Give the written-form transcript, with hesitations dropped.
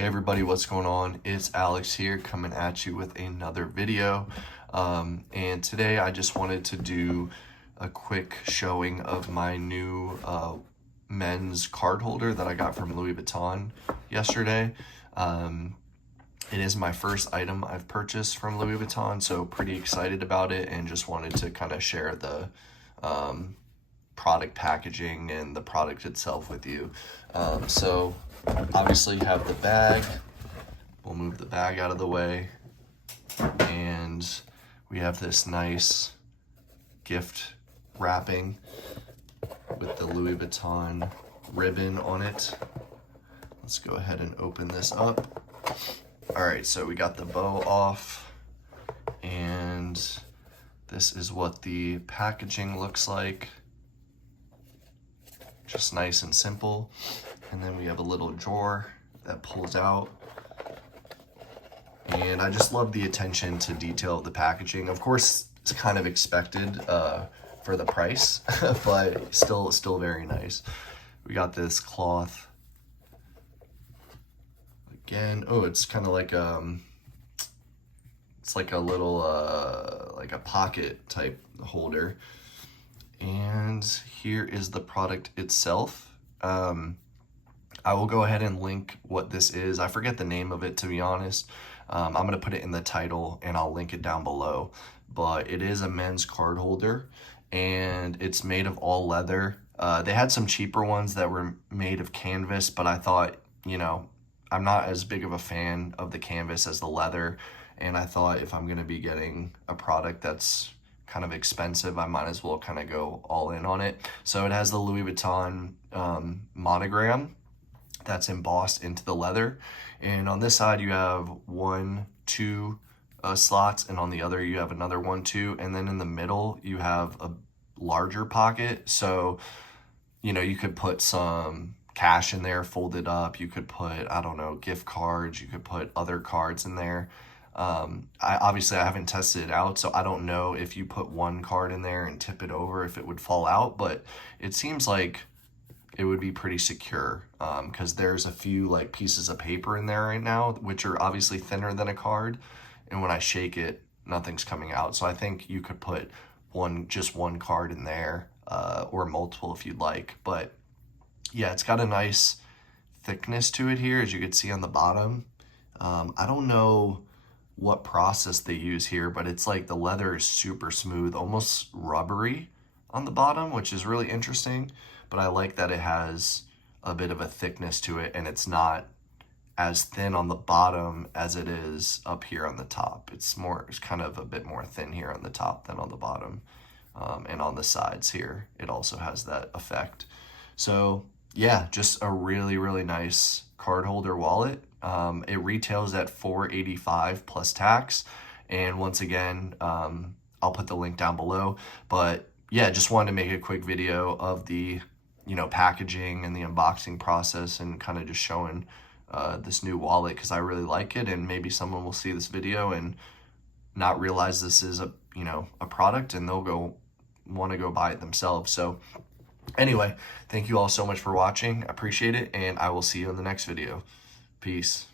Hey everybody, what's going on? It's Alex here coming at you with another video. And today I just wanted to do a quick showing of my new men's card holder that I got from Louis Vuitton yesterday. It is my first item I've purchased from Louis Vuitton, so pretty excited about it and just wanted to kind of share the product packaging and the product itself with you. So obviously you have the bag. We'll move the bag out of the way, and we have this nice gift wrapping with the Louis Vuitton ribbon on it. Let's go ahead and open this up. All right, so we got the bow off, and this is what the packaging looks like. Just nice and simple. And then we have a little drawer that pulls out. And I just love the attention to detail of the packaging. Of course, it's kind of expected for the price, but still very nice. We got this cloth. Again, oh, it's kind of like it's like a little like a pocket type holder. And here is the product itself. I will go ahead and link what this is. I forget the name of it, to be honest. I'm gonna put it in the title and I'll link it down below. But it is a men's card holder and it's made of all leather. They had some cheaper ones that were made of canvas, but I thought, you know, I'm not as big of a fan of the canvas as the leather. And I thought if I'm gonna be getting a product that's kind of expensive, I might as well kind of go all in on it. So it has the Louis Vuitton monogram that's embossed into the leather. And on this side you have 1, 2 slots, and on the other you have another 1, 2, and then in the middle you have a larger pocket. So, you know, you could put some cash in there folded up. You could put, I don't know, gift cards. You could put other cards in there. I haven't tested it out, so I don't know if you put one card in there and tip it over if it would fall out, but it seems like it would be pretty secure, because there's a few like pieces of paper in there right now, which are obviously thinner than a card, and when I shake it, nothing's coming out. So I think you could put just one card in there, or multiple if you'd like. But yeah, it's got a nice thickness to it here, as you can see on the bottom. I don't know what process they use here, but it's like the leather is super smooth, almost rubbery on the bottom, which is really interesting. But I like that it has a bit of a thickness to it, and it's not as thin on the bottom as it is up here on the top. It's kind of a bit more thin here on the top than on the bottom. And on the sides here, it also has that effect. So yeah, just a really, really nice card holder wallet. It retails at $485 plus tax. And once again, I'll put the link down below. But yeah, just wanted to make a quick video of the, you know, packaging and the unboxing process, and kind of just showing this new wallet because I really like it. And maybe someone will see this video and not realize this is a product, and they'll want to go buy it themselves. So anyway, thank you all so much for watching. I appreciate it, and I will see you in the next video. Peace.